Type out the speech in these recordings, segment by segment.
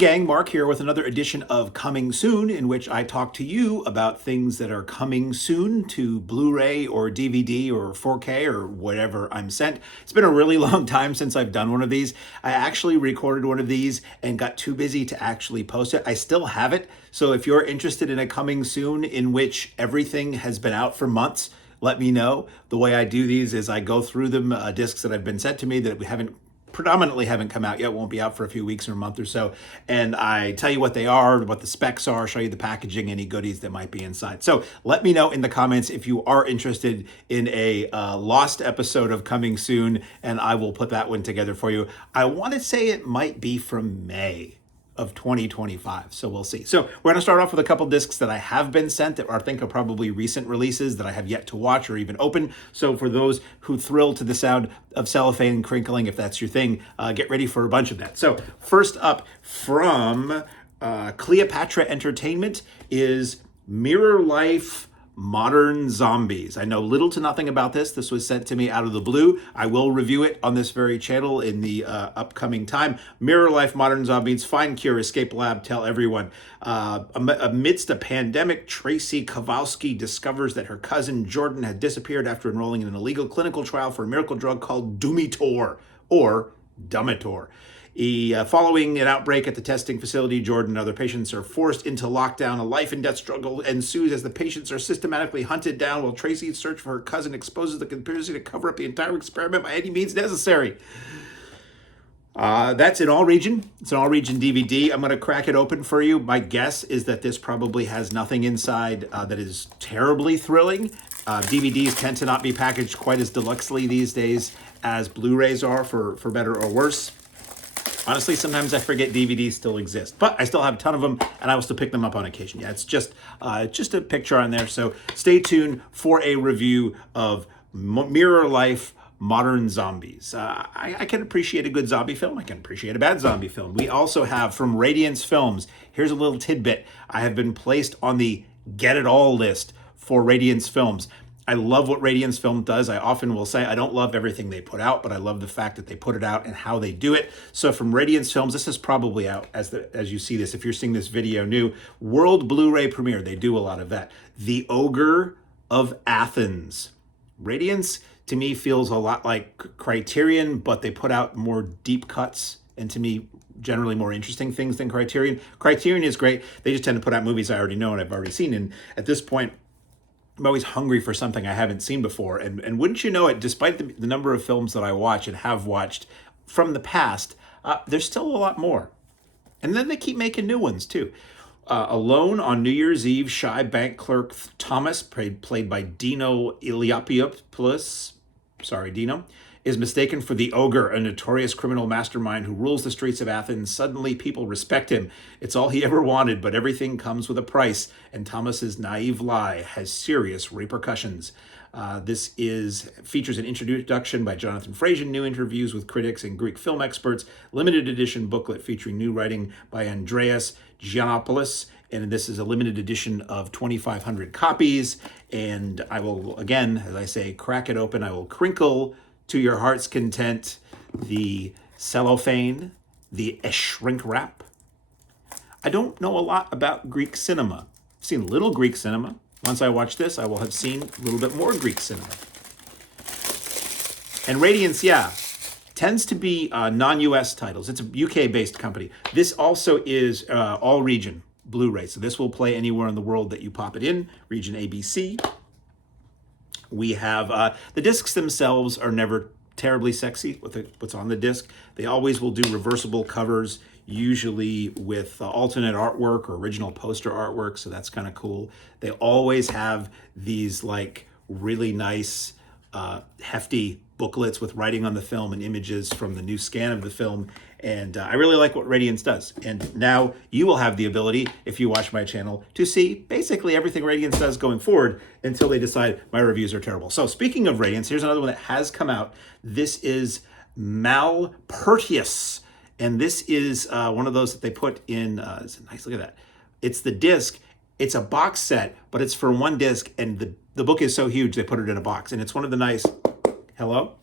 gang, Mark here with another edition of Coming Soon, in which I talk to you about things that are coming soon to Blu-ray or DVD or 4K or whatever I'm sent. It's been a really long time since I've done one of these. I actually recorded one of these and got too busy to actually post it. I still have it, so if you're interested in a Coming Soon in which everything has been out for months, let me know. The way I do these is I go through them, discs that have been sent to me that we predominantly haven't come out yet, won't be out for a few weeks or a month or so, and I tell you what they are, what the specs are, show you the packaging, any goodies that might be inside. So let me know in the comments if you are interested in a lost episode of Coming Soon, and I will put that one together for you. I want to say it might be from May of 2025, so we'll see. So we're going to start off with a couple discs that I have been sent that I think are probably recent releases that I have yet to watch or even open. So for those who thrill to the sound of cellophane crinkling, if that's your thing, get ready for a bunch of that. So first up from Cleopatra Entertainment is Mirror Life Modern Zombies. I know little to nothing about this. This was sent to me out of the blue. I will review it on this very channel in the upcoming time. Mirror Life Modern Zombies, find cure, escape lab, tell everyone. Amidst a pandemic, Tracy Kowalski discovers that her cousin Jordan had disappeared after enrolling in an illegal clinical trial for a miracle drug called Dumitor, or Dumitor. Following an outbreak at the testing facility, Jordan and other patients are forced into lockdown. A life and death struggle ensues as the patients are systematically hunted down while Tracy's search for her cousin exposes the conspiracy to cover up the entire experiment by any means necessary. That's an all-region. It's an all-region DVD. I'm going to crack it open for you. My guess is that this probably has nothing inside that is terribly thrilling. DVDs tend to not be packaged quite as deluxely these days as Blu-rays are, for better or worse. Honestly, sometimes I forget DVDs still exist, but I still have a ton of them, and I will still pick them up on occasion. Yeah, it's just a picture on there, so stay tuned for a review of Mirror Life Modern Zombies. I can appreciate a good zombie film. I can appreciate a bad zombie film. We also have from Radiance Films, here's a little tidbit. I have been placed on the Get It All list for Radiance Films. I love what Radiance Film does. I often will say I don't love everything they put out, but I love the fact that they put it out and how they do it. So from Radiance Films, this is probably out as you see this, if you're seeing this video new, world Blu-ray premiere. They do a lot of that. The OGRE of Athens. Radiance, to me, feels a lot like Criterion, but they put out more deep cuts, and to me, generally more interesting things than Criterion. Criterion is great. They just tend to put out movies I already know and I've already seen, and at this point, I'm always hungry for something I haven't seen before. And wouldn't you know it, despite the number of films that I watch and have watched from the past, there's still a lot more. And then they keep making new ones too. Alone on New Year's Eve, shy bank clerk Thomas, played by Dino Iliopoulos, sorry, Dino, is mistaken for the Ogre, a notorious criminal mastermind who rules the streets of Athens. Suddenly, people respect him. It's all he ever wanted, but everything comes with a price, and Thomas's naive lie has serious repercussions. This features an introduction by Jonathan Frazier, new interviews with critics and Greek film experts, limited edition booklet featuring new writing by Andreas Giannopoulos, and this is a limited edition of 2,500 copies. And I will, again, as I say, crack it open. I will crinkle to your heart's content the cellophane, the shrink wrap. I don't know a lot about Greek cinema. I've seen little Greek cinema. Once I watch this, I will have seen a little bit more Greek cinema. And Radiance, yeah, tends to be non-US titles. It's a UK-based company. This also is all-region Blu-ray, so this will play anywhere in the world that you pop it in, region ABC. We have, the discs themselves are never terribly sexy with what's on the disc. They always will do reversible covers, usually with alternate artwork or original poster artwork, so that's kind of cool. They always have these like really nice, hefty booklets with writing on the film and images from the new scan of the film. And I really like what Radiance does. And now you will have the ability, if you watch my channel, to see basically everything Radiance does going forward until they decide my reviews are terrible. So speaking of Radiance, here's another one that has come out. This is MALPERTUIS. And this is one of those that they put in, it's a nice, look at that. It's the disc. It's a box set, but it's for one disc. And the book is so huge, they put it in a box. And it's one of the nice, hello?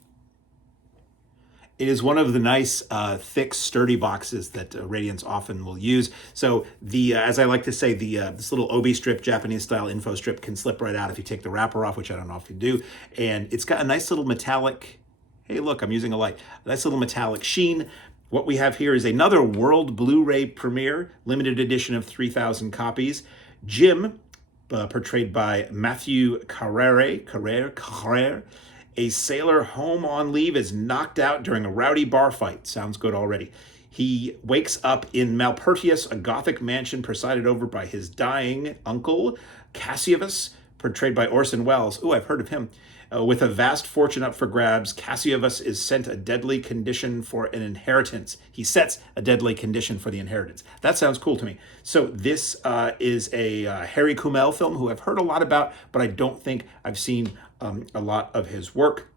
It is one of the nice, thick, sturdy boxes that Radiance often will use. So the, as I like to say, the this little obi strip, Japanese style info strip, can slip right out if you take the wrapper off, which I don't know if you do. And it's got a nice little metallic, hey look, I'm using a light, a nice little metallic sheen. What we have here is another world Blu-ray premiere, limited edition of 3,000 copies. Jim, portrayed by Matthew Carrere, a sailor home on leave, is knocked out during a rowdy bar fight. Sounds good already. He wakes up in Malpertuis, a Gothic mansion presided over by his dying uncle, Cassius, portrayed by Orson Welles. Ooh, I've heard of him. With a vast fortune up for grabs, Cassius is sent a deadly condition for an inheritance. He sets a deadly condition for the inheritance. That sounds cool to me. So this is a Harry Kumel film, who I've heard a lot about, but I don't think I've seen a lot of his work.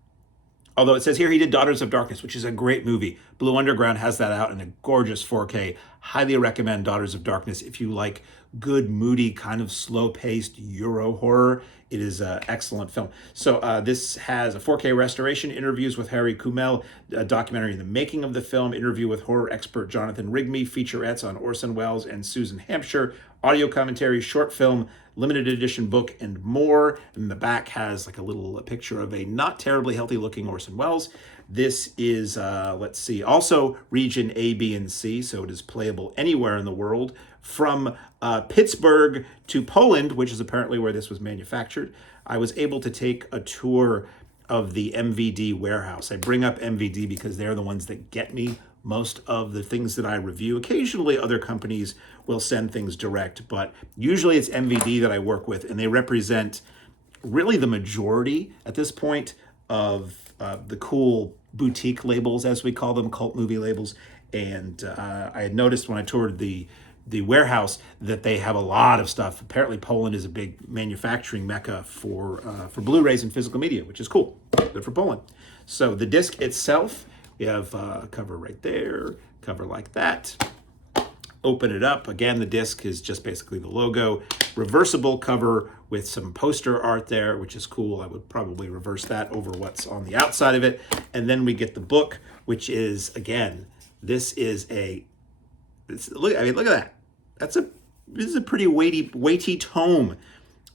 Although it says here he did Daughters of Darkness, which is a great movie. Blue Underground has that out in a gorgeous 4K. Highly recommend Daughters of Darkness if you like good, moody, kind of slow-paced Euro horror. It is an excellent film. So this has a 4K restoration, interviews with Harry Kumel, a documentary in the making of the film, interview with horror expert Jonathan Rigby, featurettes on Orson Welles and Susan Hampshire, audio commentary, short film, limited edition book, and more. And the back has like a little picture of a not terribly healthy looking Orson Welles. This is, let's see, also region A, B, and C, so it is playable anywhere in the world, from Pittsburgh to Poland, which is apparently where this was manufactured. I was able to take a tour of the MVD warehouse. I bring up MVD because they're the ones that get me most of the things that I review. Occasionally other companies will send things direct, but usually it's MVD that I work with, and they represent really the majority at this point of the cool boutique labels, as we call them, cult movie labels. And I had noticed when I toured the warehouse that they have a lot of stuff. Apparently Poland is a big manufacturing mecca for Blu-rays and physical media, which is cool. Good for Poland. So the disc itself, we have a cover right there, cover like that. Open it up. Again, the disc is just basically the logo. Reversible cover with some poster art there, which is cool. I would probably reverse that over what's on the outside of it. And then we get the book, which is, again, this is a, look at that. This is a pretty weighty tome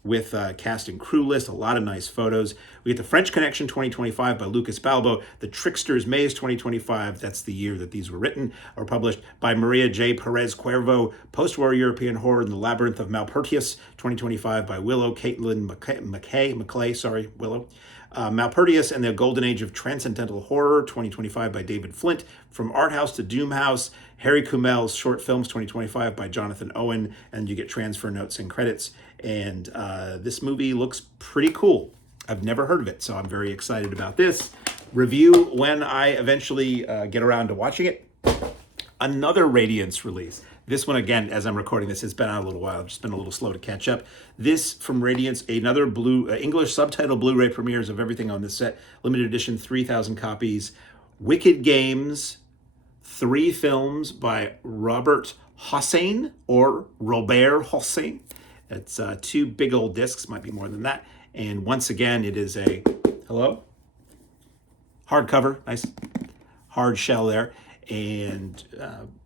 with cast and crew list, a lot of nice photos. We get the French Connection 2025 by Lucas Balbo, The Trickster's Maze 2025, that's the year that these were written, or published by Maria J. Perez Cuervo, Post-War European Horror in the Labyrinth of Malpertuis 2025 by Willow Caitlin McClay, Willow. Malpertuis and the Golden Age of Transcendental Horror 2025 by David Flint. From Art House to Doom House, Harry Kumel's Short Films 2025 by Jonathan Owen, and you get transfer notes and credits. And this movie looks pretty cool. I've never heard of it, so I'm very excited about this. Review when I eventually get around to watching it. Another Radiance release. This one, again, as I'm recording this, has been out a little while. I've just been a little slow to catch up. This from Radiance, another English subtitle Blu-ray premieres of everything on this set. Limited edition, 3,000 copies. Wicked Games, 3 films by Robert HOSSEIN, or Robert HOSSEIN. It's 2 big old discs, might be more than that. And once again, it is a, hello? Hardcover, nice hard shell there. And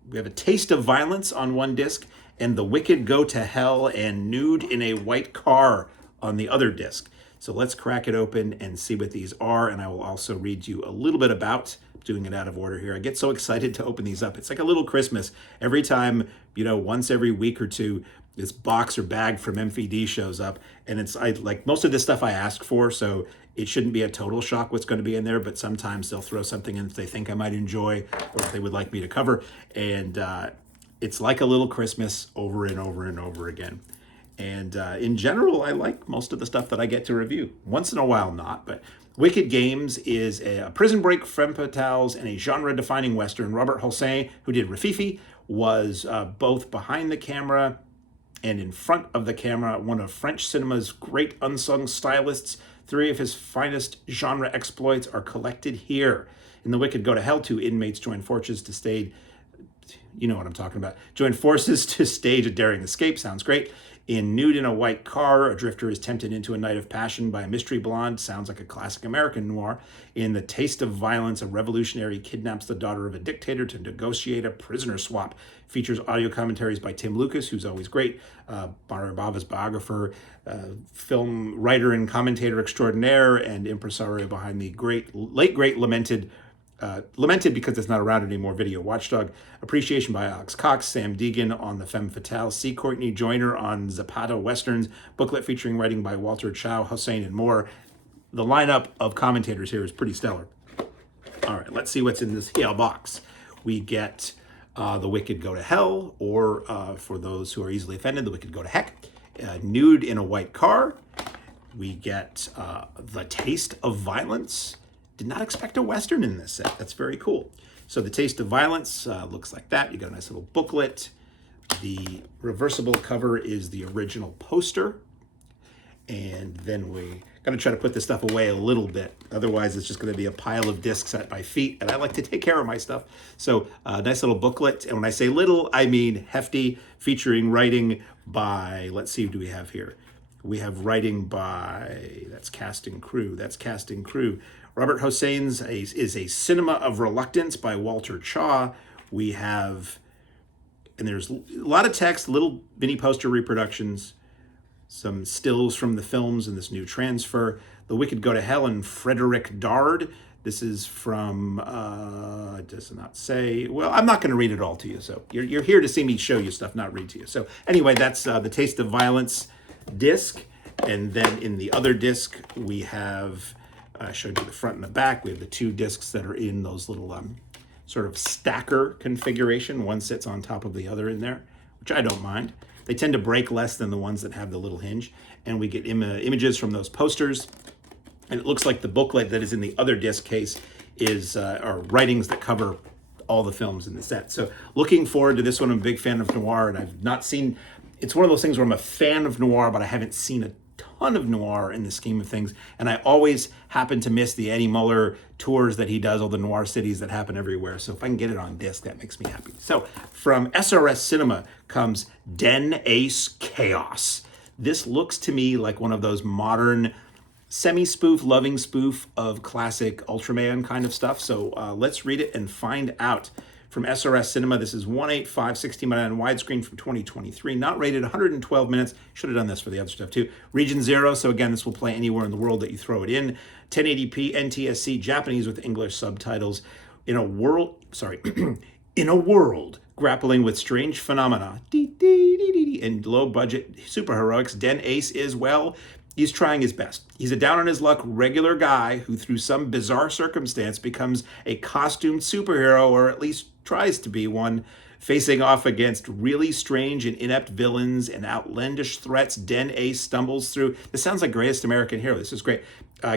we have A Taste of Violence on one disc, and The Wicked Go to Hell and Nude in a White Car on the other disc. So let's crack it open and see what these are, and I will also read you a little bit about, doing it out of order here. I get so excited to open these up. It's like a little Christmas. Every time, once every week or two, this box or bag from MVD shows up, and it's like most of this stuff I ask for, so it shouldn't be a total shock what's going to be in there, but sometimes they'll throw something in that they think I might enjoy or if they would like me to cover, and it's like a little Christmas over and over and over again. And in general, I like most of the stuff that I get to review. Once in a while, not, but Wicked Games is a prison break, femme fatales, and a genre-defining Western. Robert Hossein, who did Rafifi, was both behind the camera and in front of the camera, one of French cinema's great unsung stylists. 3 of his finest genre exploits are collected here. In The Wicked Go to Hell, 2 inmates join forces to stage, you know what I'm talking about, join forces to stage a daring escape, sounds great. In Nude in a White Car, a drifter is tempted into a night of passion by a mystery blonde. Sounds like a classic American noir. In The Taste of Violence, a revolutionary kidnaps the daughter of a dictator to negotiate a prisoner swap. Features audio commentaries by Tim Lucas, who's always great. Mario Bava's biographer, film writer and commentator extraordinaire, and impresario behind the late great lamented because it's not around anymore, Video Watchdog. Appreciation by Alex Cox, Sam Deegan on The Femme Fatale, C. Courtney Joyner on Zapata Westerns, booklet featuring writing by Walter Chow, Hossein, and more. The lineup of commentators here is pretty stellar. All right, let's see what's in this Yale box. We get The Wicked Go to Hell, or for those who are easily offended, The Wicked Go to Heck. Nude in a White Car. We get The Taste of Violence. Did not expect a Western in this set. That's very cool. So The Taste of Violence looks like that. You got a nice little booklet. The reversible cover is the original poster. And then we got to try to put this stuff away a little bit. Otherwise, it's just going to be a pile of discs at my feet. And I like to take care of my stuff. So nice little booklet. And when I say little, I mean hefty, featuring writing by, let's see, who do we have here? We have writing by, that's cast and crew. Robert Hossein's is A Cinema of Reluctance by Walter Chaw. We have, and there's a lot of text, little mini poster reproductions, some stills from the films in this new transfer. The Wicked Go to Hell and Frederick Dard. This is from, it does not say, well, I'm not going to read it all to you. So you're here to see me show you stuff, not read to you. So anyway, that's The Taste of Violence disc. And then in the other disc, we have, I showed you the front and the back. We have the two discs that are in those little sort of stacker configuration. One sits on top of the other in there, which I don't mind. They tend to break less than the ones that have the little hinge. And we get images from those posters. And it looks like the booklet that is in the other disc case is are writings that cover all the films in the set. So looking forward to this one. I'm a big fan of noir, and I've not seen, it's one of those things where I'm a fan of noir, but I haven't seen a ton of noir in the scheme of things, and I always happen to miss the Eddie Muller tours that he does, all the noir cities that happen everywhere. So if I can get it on disc, that makes me happy. So from SRS Cinema comes Den Ace Chaos. This looks to me like one of those modern semi-spoof, loving spoof of classic Ultraman kind of stuff. So let's read it and find out. From SRS Cinema, this is 185 16:9 widescreen from 2023, not rated, 112 minutes. Should have done this for the other stuff too. Region 0, so again, this will play anywhere in the world that you throw it in. 1080p NTSC, Japanese with English subtitles. In a world grappling with strange phenomena and low-budget superheroics, Den Ace is, well, he's trying his best. He's a down-on-his-luck regular guy who, through some bizarre circumstance, becomes a costumed superhero, or at least tries to be one, facing off against really strange and inept villains and outlandish threats. Den Ace stumbles through. This sounds like Greatest American Hero. This is great.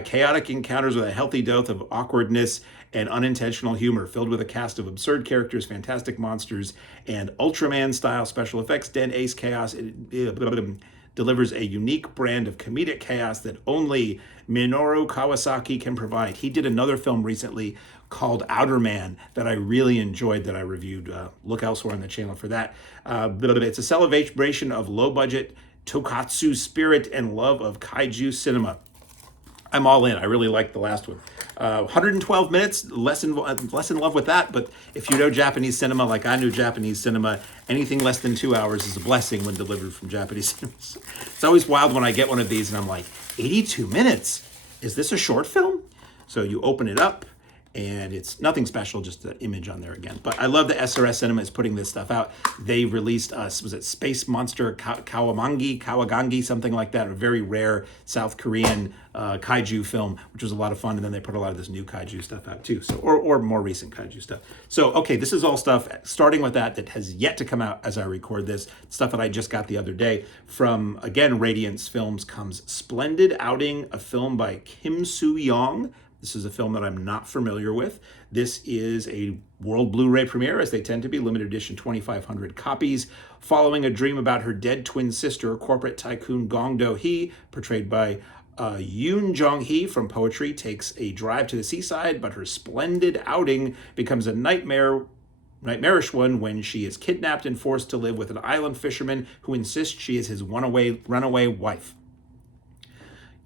Chaotic encounters with a healthy dose of awkwardness and unintentional humor, filled with a cast of absurd characters, fantastic monsters, and Ultraman-style special effects. Den Ace Chaos delivers a unique brand of comedic chaos that only Minoru Kawasaki can provide. He did another film recently called Outer Man that I really enjoyed, that I reviewed. Look elsewhere on the channel for that. It's a celebration of low-budget tokusatsu spirit and love of kaiju cinema. I'm all in. I really like the last one. 112 minutes, less in love with that, but if you know Japanese cinema like I knew Japanese cinema, anything less than 2 hours is a blessing when delivered from Japanese cinema. It's always wild when I get one of these and I'm like, 82 minutes? Is this a short film? So you open it up, and it's nothing special, just the image on there again. But I love that SRS Cinema is putting this stuff out. They released, was it Space Monster Kawagangi, something like that, a very rare South Korean kaiju film, which was a lot of fun. And then they put a lot of this new kaiju stuff out too, so or more recent kaiju stuff. So, okay, this is all stuff, starting with that has yet to come out as I record this, stuff that I just got the other day. From, again, Radiance Films comes Splendid Outing, a film by Kim Soo-young. This is a film that I'm not familiar with. This is a world Blu-ray premiere, as they tend to be, limited edition, 2,500 copies, following a dream about her dead twin sister, corporate tycoon Gong Do-hee, portrayed by Yoon Jong-hee from Poetry, takes a drive to the seaside, but her splendid outing becomes a nightmare nightmarish one when she is kidnapped and forced to live with an island fisherman who insists she is his runaway wife.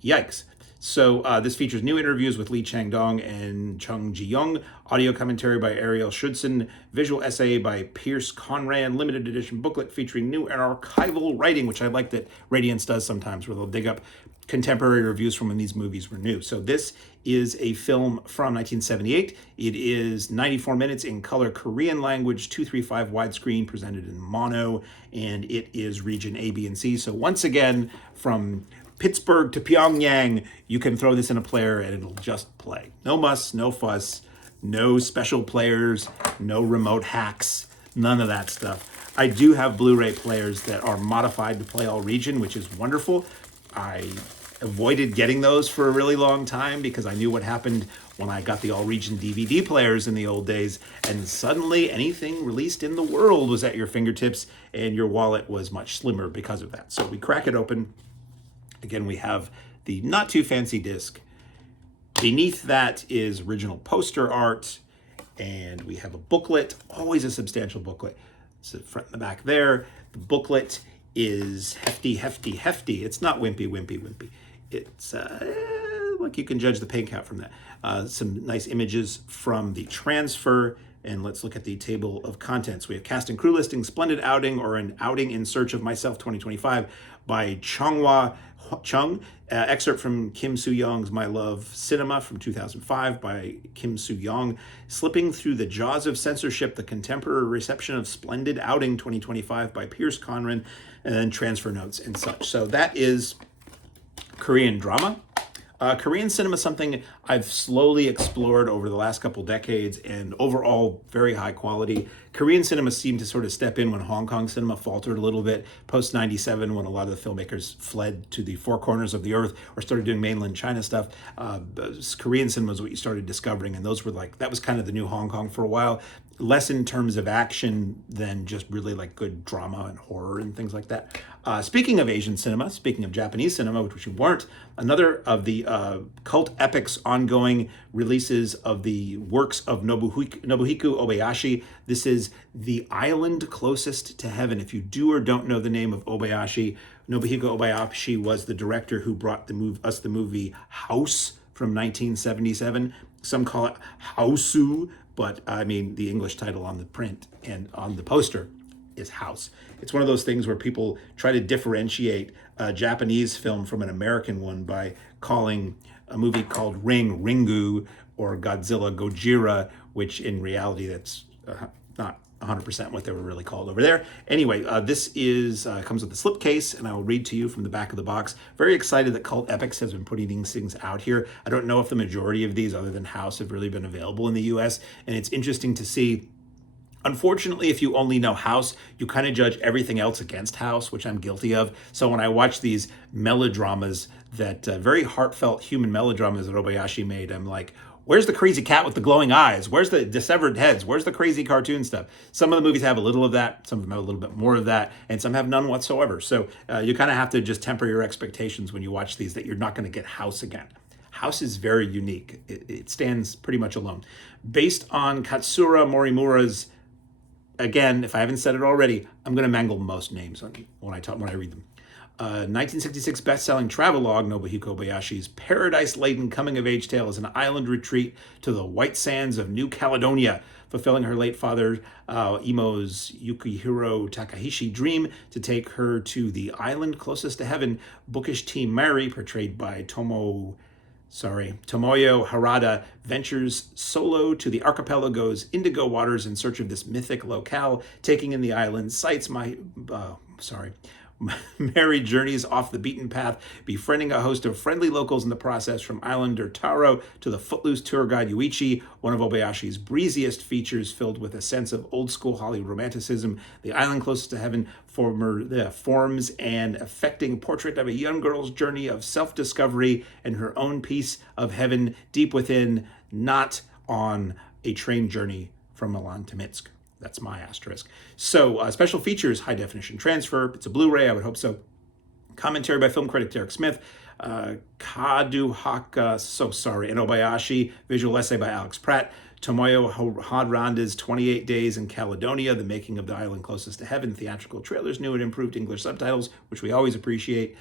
Yikes. So this features new interviews with Lee Chang-dong and Chung Ji-young, audio commentary by Ariel Schudson, visual essay by Pierce Conran, limited edition booklet featuring new and archival writing, which I like that Radiance does sometimes, where they'll dig up contemporary reviews from when these movies were new. So this is a film from 1978. It is 94 minutes in color Korean language, 235 widescreen, presented in mono, and it is region A, B, and C. So once again, from Pittsburgh to Pyongyang, you can throw this in a player and it'll just play. No muss, no fuss, no special players, no remote hacks, none of that stuff. I do have Blu-ray players that are modified to play all region, which is wonderful. I avoided getting those for a really long time because I knew what happened when I got the all region DVD players in the old days, and suddenly anything released in the world was at your fingertips and your wallet was much slimmer because of that. So we crack it open. Again, we have the not too fancy disc. Beneath that is original poster art, and we have a booklet, always a substantial booklet. It's the front and the back there. The booklet is hefty. It's not wimpy. It's, look, you can judge the page count from that. Some nice images from the transfer, and let's look at the table of contents. We have cast and crew listing, Splendid Outing, or An Outing in Search of Myself 2025 by Chonghwa Chung, excerpt from Kim Soo-young's My Love Cinema from 2005 by Kim Soo-young, Slipping Through the Jaws of Censorship, the Contemporary Reception of Splendid Outing 2025 by Pierce Conran, and then transfer notes and such. So that is Korean drama. Korean cinema is something I've slowly explored over the last couple decades, and overall very high quality. Korean cinema seemed to sort of step in when Hong Kong cinema faltered a little bit post 97, when a lot of the filmmakers fled to the four corners of the earth or started doing mainland China stuff. Korean cinema is what you started discovering, and those were like, that was kind of the new Hong Kong for a while. Less in terms of action than just really like good drama and horror and things like that. Speaking of Asian cinema, speaking of Japanese cinema, which we weren't, another of the cult epics ongoing releases of the works of Nobuhiko Obayashi. This is The Island Closest to Heaven. If you do or don't know the name of Obayashi, Nobuhiko Obayashi was the director who brought us the movie House from 1977. Some call it Hausu, but I mean, the English title on the print and on the poster is House. It's one of those things where people try to differentiate a Japanese film from an American one by calling a movie called Ringu or Godzilla Gojira, which in reality that's not 100% what they were really called over there. Anyway, this is comes with a slipcase, and I will read to you from the back of the box. Very excited that Cult Epics has been putting these things out here. I don't know if the majority of these, other than House, have really been available in the US, and it's interesting to see. Unfortunately, if you only know House, you kind of judge everything else against House, which I'm guilty of. So when I watch these melodramas, that very heartfelt human melodramas that Obayashi made, I'm like, where's the crazy cat with the glowing eyes? Where's the dissevered heads? Where's the crazy cartoon stuff? Some of the movies have a little of that. Some of them have a little bit more of that. And some have none whatsoever. So you kind of have to just temper your expectations when you watch these, that you're not going to get House again. House is very unique. It stands pretty much alone. Based on Katsura Morimura's, again, if I haven't said it already, I'm going to mangle most names when I read them. 1966 best-selling travelogue, Nobuhiko Obayashi's paradise-laden coming-of-age tale is an island retreat to the white sands of New Caledonia, fulfilling her late father, Imo's Yukihiro Takahashi dream to take her to the island closest to heaven. Bookish teen Mary, portrayed by Tomoyo Harada, ventures solo to the archipelago's indigo waters in search of this mythic locale, taking in the island's sights. Mary journeys off the beaten path, befriending a host of friendly locals in the process, from islander Taro to the footloose tour guide Yuichi. One of Obayashi's breeziest features, filled with a sense of old-school Hollywood romanticism, The Island Closest to Heaven forms an affecting portrait of a young girl's journey of self-discovery and her own piece of heaven deep within, not on a train journey from Milan to Minsk. That's my asterisk. So special features, high definition transfer. It's a Blu-ray, I would hope so. Commentary by film critic Derek Smith. Kaduhaka, and Obayashi. Visual essay by Alex Pratt. Tomoyo Hadranda's 28 Days in Caledonia, The Making of the Island Closest to Heaven, theatrical trailers, new and improved English subtitles, which we always appreciate.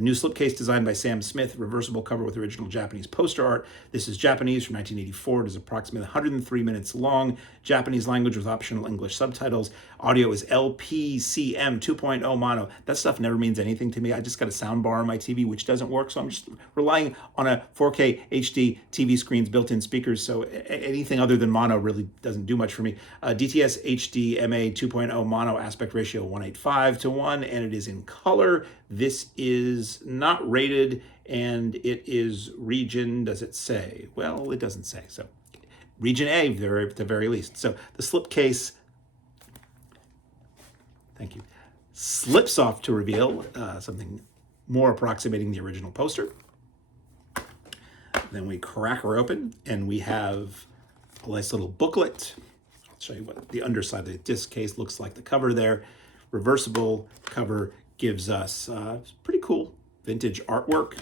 New slipcase designed by Sam Smith, reversible cover with original Japanese poster art. This is Japanese from 1984. It is approximately 103 minutes long. Japanese language with optional English subtitles. Audio is LPCM 2.0 mono. That stuff never means anything to me. I just got a sound bar on my TV, which doesn't work, so I'm just relying on a 4K HD TV screen's built-in speakers, so anything other than mono really doesn't do much for me. DTS HD MA 2.0 mono, aspect ratio 1:8:5, and it is in color. This is not rated, and it is region, does it say? Well, it doesn't say, so region A at the very least. So the slipcase, thank you, slips off to reveal something more approximating the original poster. Then we crack her open, and we have a nice little booklet. I'll show you what the underside of the disc case looks like. The cover there, reversible cover, gives us pretty cool vintage artwork.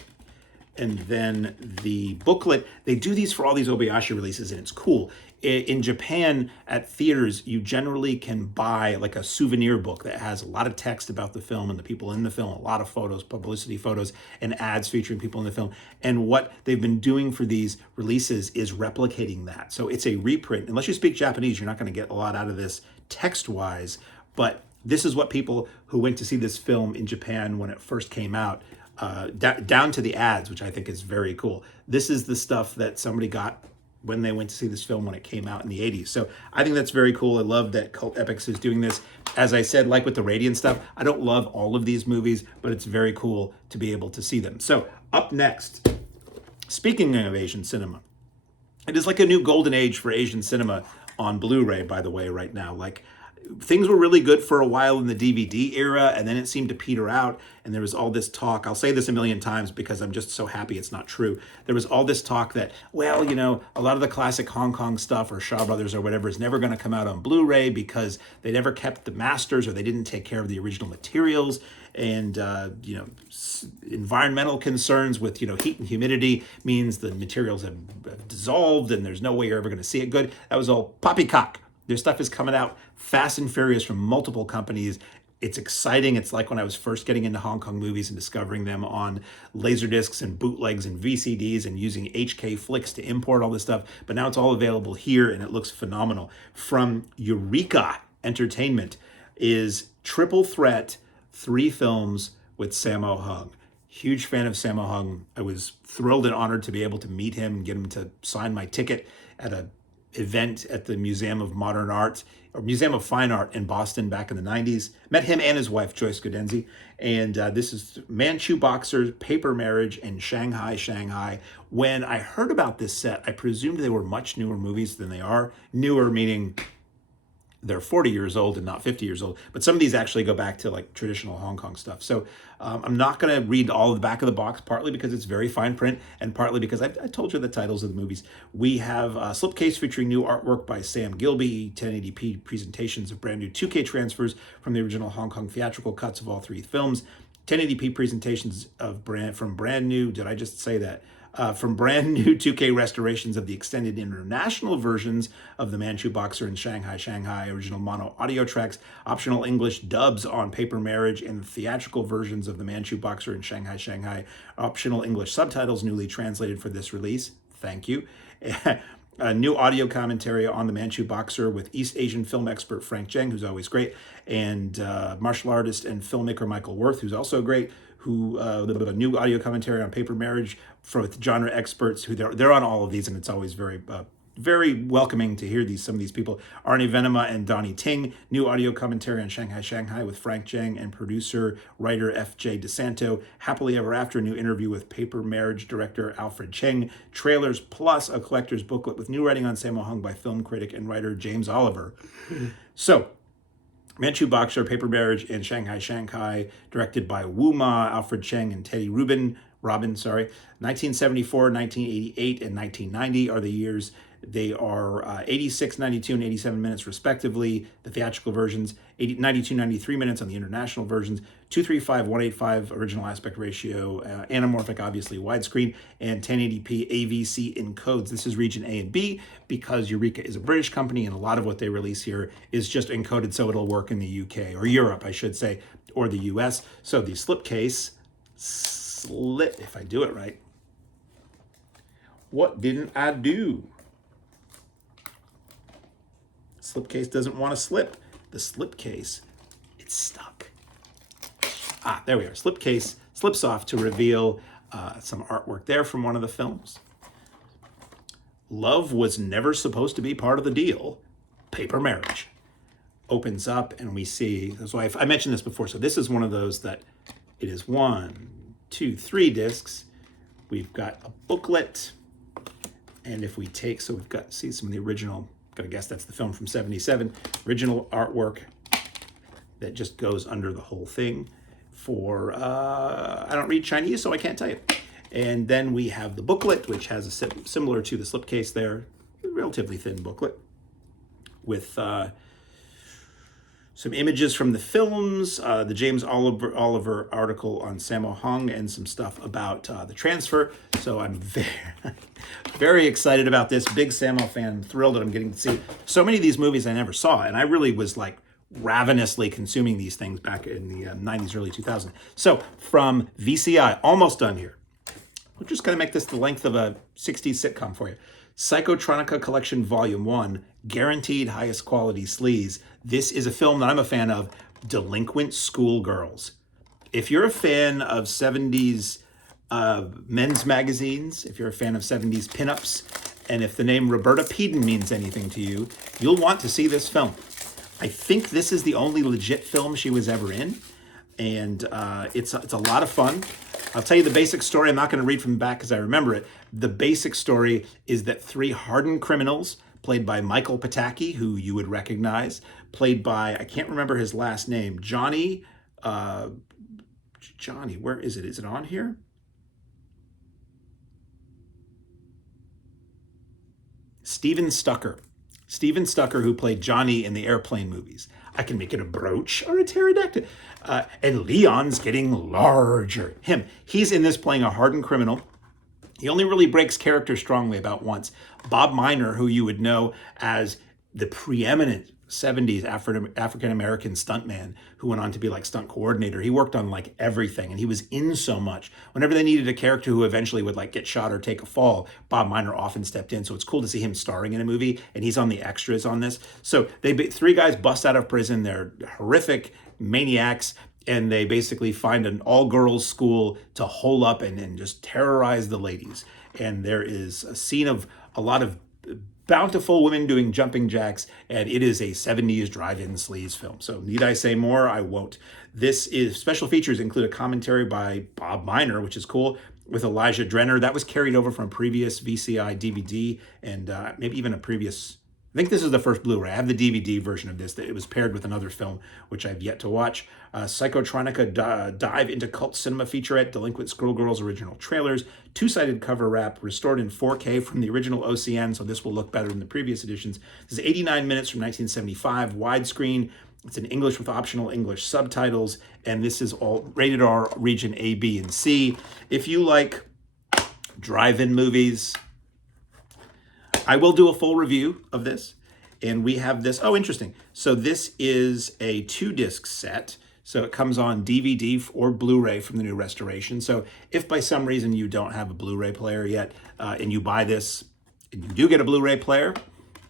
And then the booklet, they do these for all these Obayashi releases, and it's cool. In Japan, at theaters, you generally can buy like a souvenir book that has a lot of text about the film and the people in the film, a lot of photos, publicity photos, and ads featuring people in the film. And what they've been doing for these releases is replicating that. So it's a reprint. Unless you speak Japanese, you're not going to get a lot out of this text-wise, but this is what people who went to see this film in Japan when it first came out, down to the ads, which I think is very cool. This is the stuff that somebody got when they went to see this film when it came out in the 80s. So I think that's very cool. I love that Cult Epics is doing this. As I said, like with the Radiance stuff, I don't love all of these movies, but it's very cool to be able to see them. So up next, speaking of Asian cinema, it is like a new golden age for Asian cinema on Blu-ray, by the way, right now. Like, things were really good for a while in the DVD era, and then it seemed to peter out, and there was all this talk. I'll say this a million times because I'm just so happy it's not true. There was all this talk that, well, you know, a lot of the classic Hong Kong stuff or Shaw Brothers or whatever is never going to come out on Blu-ray because they never kept the masters or they didn't take care of the original materials. And, you know, environmental concerns with, you know, heat and humidity means the materials have dissolved and there's no way you're ever going to see it good. That was all poppycock. Their stuff is coming out fast and furious from multiple companies. It's exciting. It's like when I was first getting into Hong Kong movies and discovering them on Laserdiscs and bootlegs and VCDs and using HK Flicks to import all this stuff. But now it's all available here and it looks phenomenal. From Eureka Entertainment is Triple Threat, 3 films with Sammo Hung. Huge fan of Sammo Hung. I was thrilled and honored to be able to meet him and get him to sign my ticket at a event at the Museum of Modern Art, or Museum of Fine Art in Boston back in the 90s. Met him and his wife, Joyce Godenzi. And this is Manchu Boxer, Paper Marriage, and Shanghai, Shanghai. When I heard about this set, I presumed they were much newer movies than they are. Newer meaning they're 40 years old and not 50 years old. But some of these actually go back to like traditional Hong Kong stuff. So I'm not going to read all of the back of the box, partly because it's very fine print and partly because I told you the titles of the movies. We have a slipcase featuring new artwork by Sam Gilby, 1080p presentations of brand new 2K transfers from the original Hong Kong theatrical cuts of all 3 films, 1080p presentations of from brand new, did I just say that? From brand new 2K restorations of the extended international versions of the Manchu Boxer and Shanghai, Shanghai original mono audio tracks, optional English dubs on Paper Marriage, and theatrical versions of the Manchu Boxer and Shanghai, Shanghai, optional English subtitles newly translated for this release. Thank you. A new audio commentary on the Manchu Boxer with East Asian film expert Frank Zheng, who's always great, and martial artist and filmmaker Michael Worth, who's also great, who a new audio commentary on Paper Marriage with genre experts who they're on all of these, and it's always very very welcoming to hear some of these people. Arnie Venema and Donnie Ting, new audio commentary on Shanghai, Shanghai with Frank Zheng and producer, writer F.J. DeSanto. Happily Ever After, new interview with Paper Marriage director Alfred Cheng. Trailers plus a collector's booklet with new writing on Sammo Hung by film critic and writer James Oliver. So, Manchu Boxer, Paper Marriage, and Shanghai, Shanghai, directed by Wu Ma, Alfred Cheng, and Teddy Robin, 1974, 1988, and 1990 are the years They are 86, 92, and 87 minutes respectively. The theatrical versions, 92, 93 minutes on the international versions, 235, 185 original aspect ratio, anamorphic, obviously widescreen, and 1080p AVC encodes. This is region A and B because Eureka is a British company, and a lot of what they release here is just encoded so it'll work in the UK, or Europe, I should say, or the US. So the slipcase, if I do it right. What didn't I do? Slipcase doesn't want to slip. The slipcase, it's stuck. Ah, there we are. Slipcase slips off to reveal some artwork there from one of the films. Love was never supposed to be part of the deal. Paper marriage. Opens up and we see, that's why I mentioned this before. So this is one of those that it is 1, 2, 3 discs. We've got a booklet. And if we take, so we've got, see some of the original, I guess that's the film from 77, original artwork that just goes under the whole thing for, I don't read Chinese, so I can't tell you. And then we have the booklet, which has a similar to the slipcase there, relatively thin booklet with some images from the films, the James Oliver article on Sammo Hung, and some stuff about the transfer. So I'm very excited about this. Big Sammo fan. I'm thrilled that I'm getting to see so many of these movies I never saw. And I really was like ravenously consuming these things back in the 90s, early 2000s. So from VCI, almost done here. We're just going to make this the length of a 60s sitcom for you. Psychotronica Collection Volume 1, guaranteed highest quality sleaze. This is a film that I'm a fan of, Delinquent Schoolgirls. If you're a fan of 70s men's magazines, if you're a fan of 70s pinups, and if the name Roberta Peden means anything to you, you'll want to see this film. I think this is the only legit film she was ever in, and it's a lot of fun. I'll tell you the basic story. I'm not going to read from the back because I remember it. The basic story is that 3 hardened criminals, played by Michael Pataki, who you would recognize, played by, I can't remember his last name, Johnny, where is it? Is it on here? Steven Stucker, who played Johnny in the Airplane movies. I can make it a brooch or a pterodactyl. And Leon's getting larger. He's in this playing a hardened criminal. He only really breaks character strongly about once. Bob Miner, who you would know as the preeminent 70s African-American stuntman who went on to be like stunt coordinator. He worked on like everything and he was in so much. Whenever they needed a character who eventually would like get shot or take a fall, Bob Miner often stepped in. So it's cool to see him starring in a movie, and he's on the extras on this. So 3 guys bust out of prison. They're horrific maniacs, and they basically find an all-girls school to hole up and just terrorize the ladies. And there is a scene of a lot of bountiful women doing jumping jacks, and it is a 70s drive-in sleaze film. So need I say more? I won't. This is special features include a commentary by Bob Miner, which is cool, with Elijah Drenner. That was carried over from a previous VCI DVD and maybe even a previous, I think this is the first Blu-ray. I have the DVD version of this. That it was paired with another film, which I've yet to watch. Psychotronica dive into cult cinema featurette, Delinquent Schoolgirls original trailers, 2-sided cover wrap, restored in 4K from the original OCN, so this will look better than the previous editions. This is 89 minutes from 1975, widescreen. It's in English with optional English subtitles, and this is all rated R, region A, B, and C. If you like drive-in movies, I will do a full review of this. And we have this, oh, interesting. So this is a 2-disc set. So it comes on DVD or Blu-ray from the new restoration. So if by some reason you don't have a Blu-ray player yet, and you buy this, and you do get a Blu-ray player,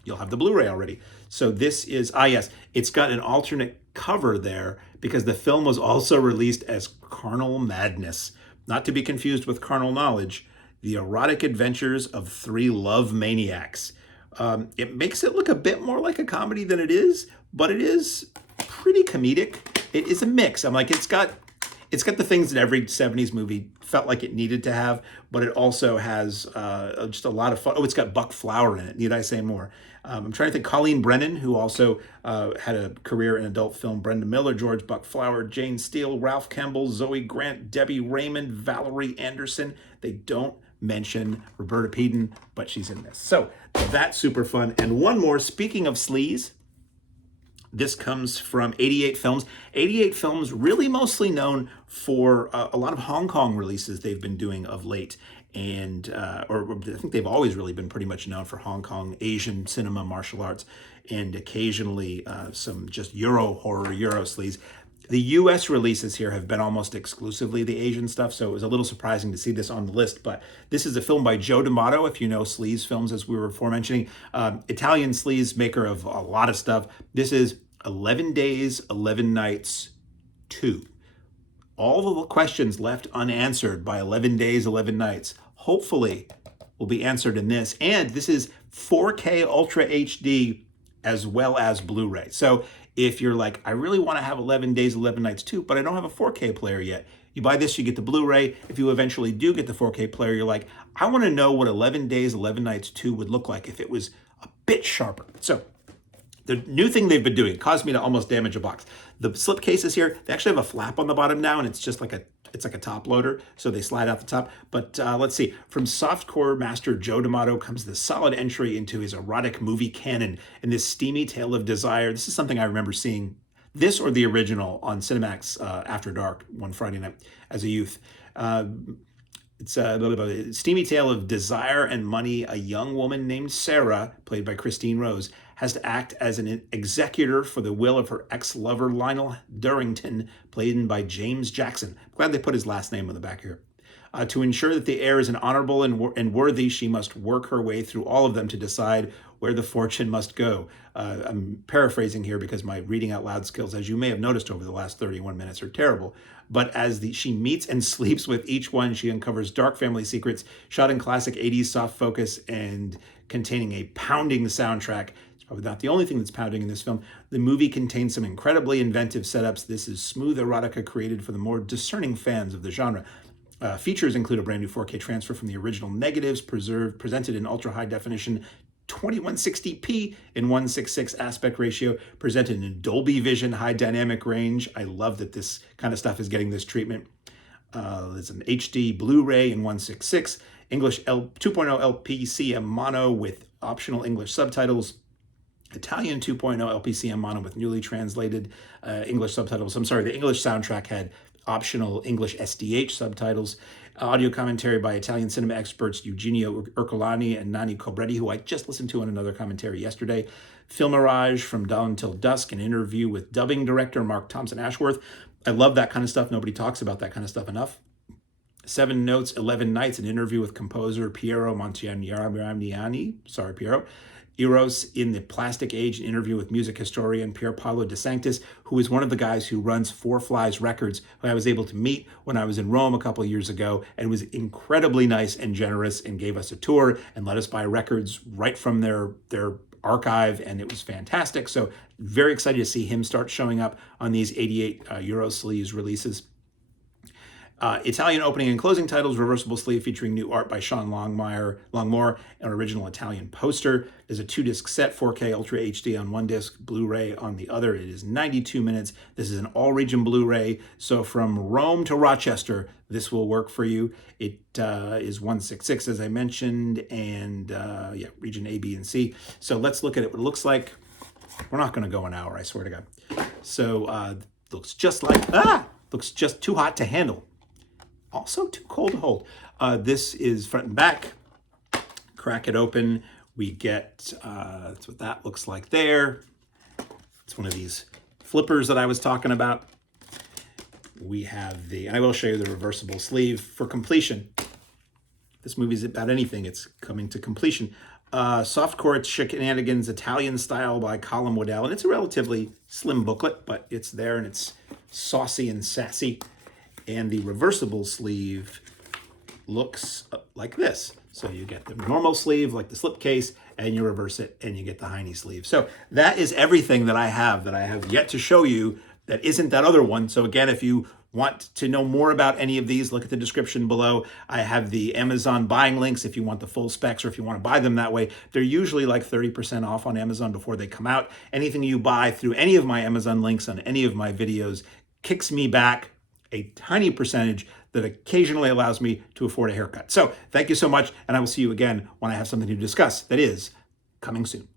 you'll have the Blu-ray already. So this is, yes, it's got an alternate cover there because the film was also released as Carnal Madness, not to be confused with Carnal Knowledge, The Erotic Adventures of 3 Love Maniacs. It makes it look a bit more like a comedy than it is, but it is pretty comedic. It is a mix. I'm like, it's got the things that every 70s movie felt like it needed to have, but it also has just a lot of fun. Oh, it's got Buck Flower in it. Need I say more? I'm trying to think. Colleen Brennan, who also had a career in adult film. Brenda Miller, George Buck Flower, Jane Steele, Ralph Kemble, Zoe Grant, Debbie Raymond, Valerie Anderson. They don't mention Roberta Peden, but she's in this. So that's super fun. And one more, speaking of sleaze, this comes from 88 Films. 88 Films, really mostly known for a lot of Hong Kong releases they've been doing of late. And, or I think they've always really been pretty much known for Hong Kong, Asian cinema, martial arts, and occasionally some just Euro horror, Euro sleaze. The US releases here have been almost exclusively the Asian stuff, so it was a little surprising to see this on the list, but this is a film by Joe D'Amato, if you know sleaze films, as we were aforementioning. Italian sleaze maker of a lot of stuff. This is 11 Days, 11 Nights 2. All of the questions left unanswered by 11 Days, 11 Nights, hopefully will be answered in this. And this is 4K Ultra HD as well as Blu-ray. So if you're like, I really want to have 11 Days, 11 Nights 2, but I don't have a 4K player yet, you buy this, you get the Blu-ray. If you eventually do get the 4K player, you're like, I want to know what 11 Days, 11 Nights 2 would look like if it was a bit sharper. So the new thing they've been doing caused me to almost damage a box. The slip cases here, they actually have a flap on the bottom now, and it's just like it's like a top loader, so they slide out the top. But let's see, from softcore master Joe D'Amato comes this solid entry into his erotic movie canon and this steamy tale of desire. This is something I remember seeing, this or the original, on Cinemax After Dark one Friday night as a youth. It's a steamy tale of desire and money. A young woman named Sarah, played by Christine Rose, has to act as an executor for the will of her ex-lover Lionel Durrington, played by James Jackson. I'm glad they put his last name on the back here. To ensure that the heir is an honorable and worthy, she must work her way through all of them to decide where the fortune must go. I'm paraphrasing here because my reading out loud skills, as you may have noticed over the last 31 minutes, are terrible. But as she meets and sleeps with each one, she uncovers dark family secrets, shot in classic 80s soft focus and containing a pounding soundtrack. It's probably not the only thing that's pounding in this film. The movie contains some incredibly inventive setups. This is smooth erotica created for the more discerning fans of the genre. Features include a brand new 4K transfer from the original negatives, presented in ultra high definition 2160p in 1:6:6 aspect ratio, presented in Dolby Vision high dynamic range. I love that this kind of stuff is getting this treatment. There's an HD Blu-ray in 1:6:6, English 2.0 LPCM mono with optional English subtitles, Italian 2.0 LPCM mono with newly translated English subtitles. I'm sorry, the English soundtrack had optional English SDH subtitles. Audio commentary by Italian cinema experts Eugenio Ercolani and Nanni Cobretti, who I just listened to on another commentary yesterday. Filmarage from Dawn Till Dusk, an interview with dubbing director Mark Thompson Ashworth. I love that kind of stuff. Nobody talks about that kind of stuff enough. 7 Notes, 11 Nights, an interview with composer Piero Montiani. Sorry, Piero. Eros in the Plastic Age, an interview with music historian Pier Paolo De Sanctis, who is one of the guys who runs Four Flies Records, who I was able to meet when I was in Rome a couple of years ago, and was incredibly nice and generous and gave us a tour and let us buy records right from their archive, and it was fantastic. So very excited to see him start showing up on these 88 Euro sleeves releases. Italian opening and closing titles, reversible sleeve featuring new art by Sean Longmore, an original Italian poster. There's a 2-disc set, 4K Ultra HD on one disc, Blu-ray on the other. It is 92 minutes. This is an all-region Blu-ray, so from Rome to Rochester, this will work for you. It is 1:6:6, as I mentioned, and yeah, region A, B, and C. So let's look at it. What it looks like. We're not going to go an hour, I swear to God. So looks just like, looks just too hot to handle. Also too cold to hold. This is front and back. Crack it open. We get, that's what that looks like there. It's one of these flippers that I was talking about. We have the, and I will show you the reversible sleeve for completion. This movie's about anything. It's coming to completion. Softcore Shenanigans, Italian style by Colin Waddell. And it's a relatively slim booklet, but it's there and it's saucy and sassy. And the reversible sleeve looks like this. So you get the normal sleeve, like the slipcase, and you reverse it, and you get the Heine sleeve. So that is everything that I have yet to show you that isn't that other one. So again, if you want to know more about any of these, look at the description below. I have the Amazon buying links if you want the full specs or if you want to buy them that way. They're usually like 30% off on Amazon before they come out. Anything you buy through any of my Amazon links on any of my videos kicks me back a tiny percentage that occasionally allows me to afford a haircut. So thank you so much, and I will see you again when I have something to discuss that is coming soon.